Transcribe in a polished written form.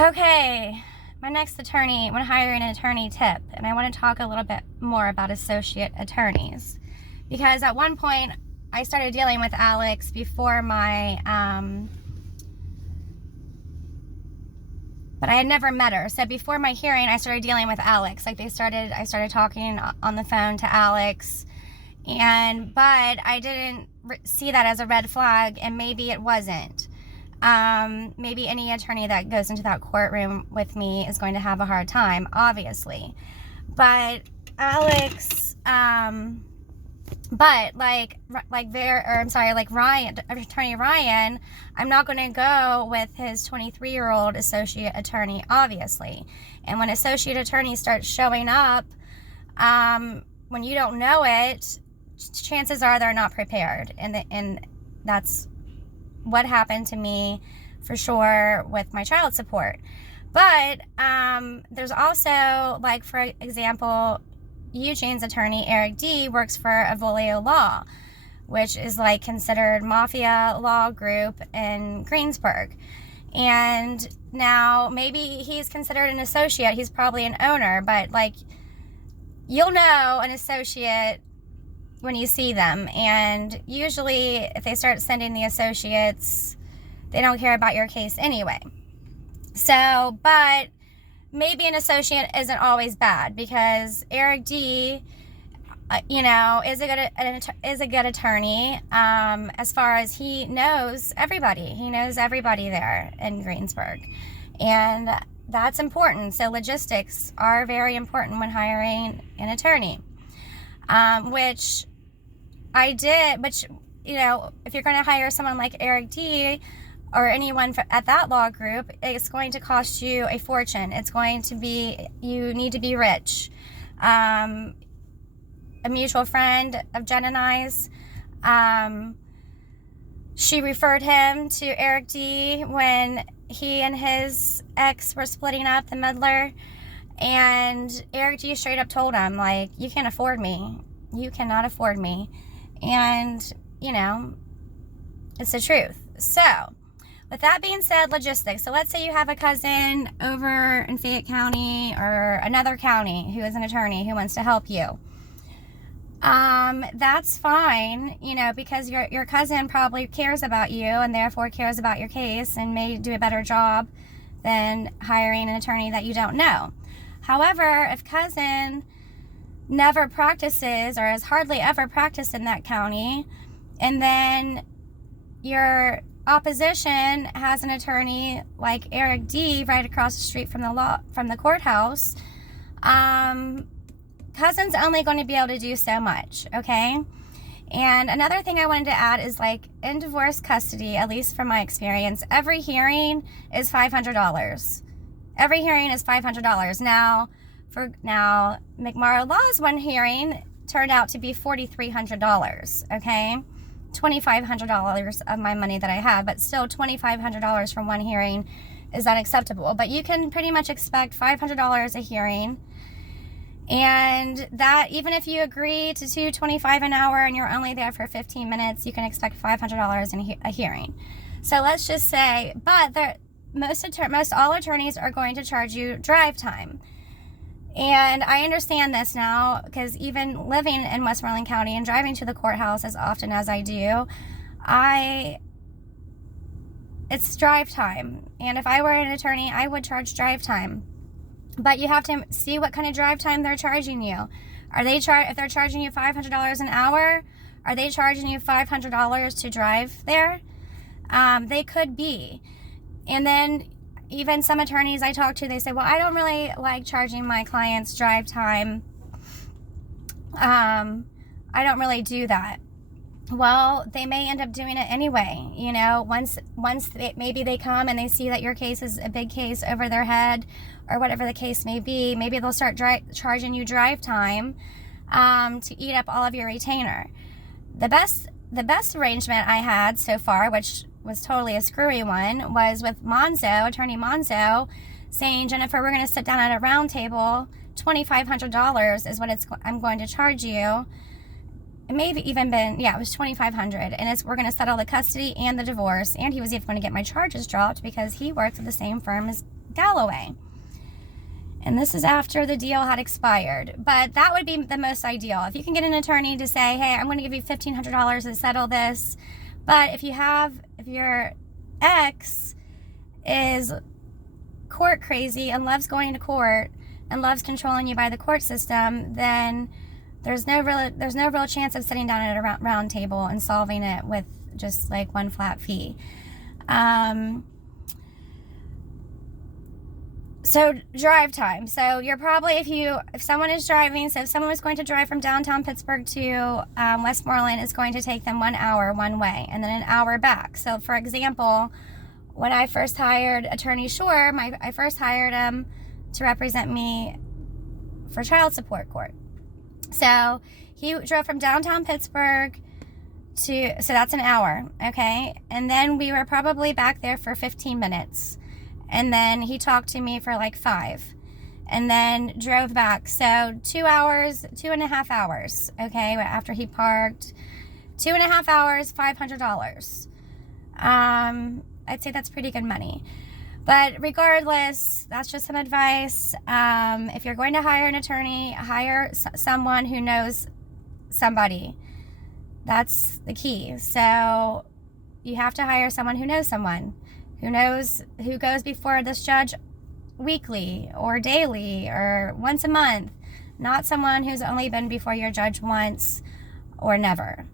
Okay, my next attorney, when hiring an attorney tip, and I want to talk a little bit more about associate attorneys. Because at one point, I started dealing with Alex before my, but I had never met her. So before my hearing, I started dealing with Alex. I started talking on the phone to Alex, but I didn't see that as a red flag, and maybe it wasn't. Maybe any attorney that goes into that courtroom with me is going to have a hard time, obviously. But Alex, Ryan, Attorney Ryan, I'm not going to go with his 23-year-old associate attorney, obviously. And when associate attorneys start showing up, when you don't know it, chances are they're not prepared. And that's what happened to me for sure with my child support. But there's also, like, for example, Eugene's attorney, Eric D., works for Avolio Law, which is like considered mafia law group in Greensburg. And now maybe he's considered an associate. He's probably an owner, but like, you'll know an associate when you see them. And usually if they start sending the associates, they don't care about your case anyway. So, but maybe an associate isn't always bad, because Eric D, is a good attorney, as far as he knows everybody. He knows everybody there in Greensburg. And that's important. So logistics are very important when hiring an attorney, which I did, if you're going to hire someone like Eric D. or anyone at that law group, it's going to cost you a fortune. You need to be rich. A mutual friend of Jen and I's, she referred him to Eric D. when he and his ex were splitting up, the Meddler. And Eric D. straight up told him, like, you can't afford me. You cannot afford me. And, it's the truth. So, with that being said, logistics. So let's say you have a cousin over in Fayette County or another county who is an attorney who wants to help you. That's fine, because your cousin probably cares about you and therefore cares about your case and may do a better job than hiring an attorney that you don't know. However, if cousin never practices or has hardly ever practiced in that county, and then your opposition has an attorney like Eric D. right across the street from the courthouse, cousin's only going to be able to do so much, okay? And another thing I wanted to add is, like, in divorce custody, at least from my experience, every hearing is $500. Every hearing is $500. Now, McMorrow Law's one hearing turned out to be $4,300, okay? $2,500 of my money that I had, but still $2,500 from one hearing is unacceptable. But you can pretty much expect $500 a hearing, and that, even if you agree to $2.25 an hour and you're only there for 15 minutes, you can expect $500 in a hearing. So let's just say, but most all attorneys are going to charge you drive time. And I understand this now, because even living in Westmoreland County and driving to the courthouse as often as I do, it's drive time. And if I were an attorney, I would charge drive time. But you have to see what kind of drive time they're charging you. If they're charging you $500 an hour, are they charging you $500 to drive there? They could be. And then even some attorneys I talk to, they say, well, I don't really like charging my clients drive time. I don't really do that. Well, they may end up doing it anyway. Once maybe they come and they see that your case is a big case over their head, or whatever the case may be, maybe they'll start charging you drive time to eat up all of your retainer. The best arrangement I had so far, which was totally a screwy one, was with Attorney Monzo, saying, Jennifer, we're going to sit down at a round table. $2,500 is what I'm going to charge you. It may have even been, it was $2,500, and we're going to settle the custody and the divorce, and he was even going to get my charges dropped because he works at the same firm as Galloway. And this is after the deal had expired. But that would be the most ideal. If you can get an attorney to say, hey, I'm going to give you $1,500 to settle this. But if your ex is court crazy and loves going to court and loves controlling you by the court system, then there's no real chance of sitting down at a round table and solving it with just like one flat fee. So drive time. So you're probably, if someone is driving, so if someone was going to drive from downtown Pittsburgh to Westmoreland, it's going to take them 1 hour one way and then an hour back. So for example, when I first hired attorney Suher, I first hired him to represent me for child support court. So he drove from downtown Pittsburgh so that's an hour, okay? And then we were probably back there for 15 minutes. And then he talked to me for like 5 and then drove back. So 2 hours, 2.5 hours, okay, after he parked. 2.5 hours, $500. I'd say that's pretty good money. But regardless, that's just some advice. If you're going to hire an attorney, hire someone who knows somebody. That's the key. So you have to hire someone who knows someone. Who goes before this judge weekly or daily or once a month, not someone who's only been before your judge once or never.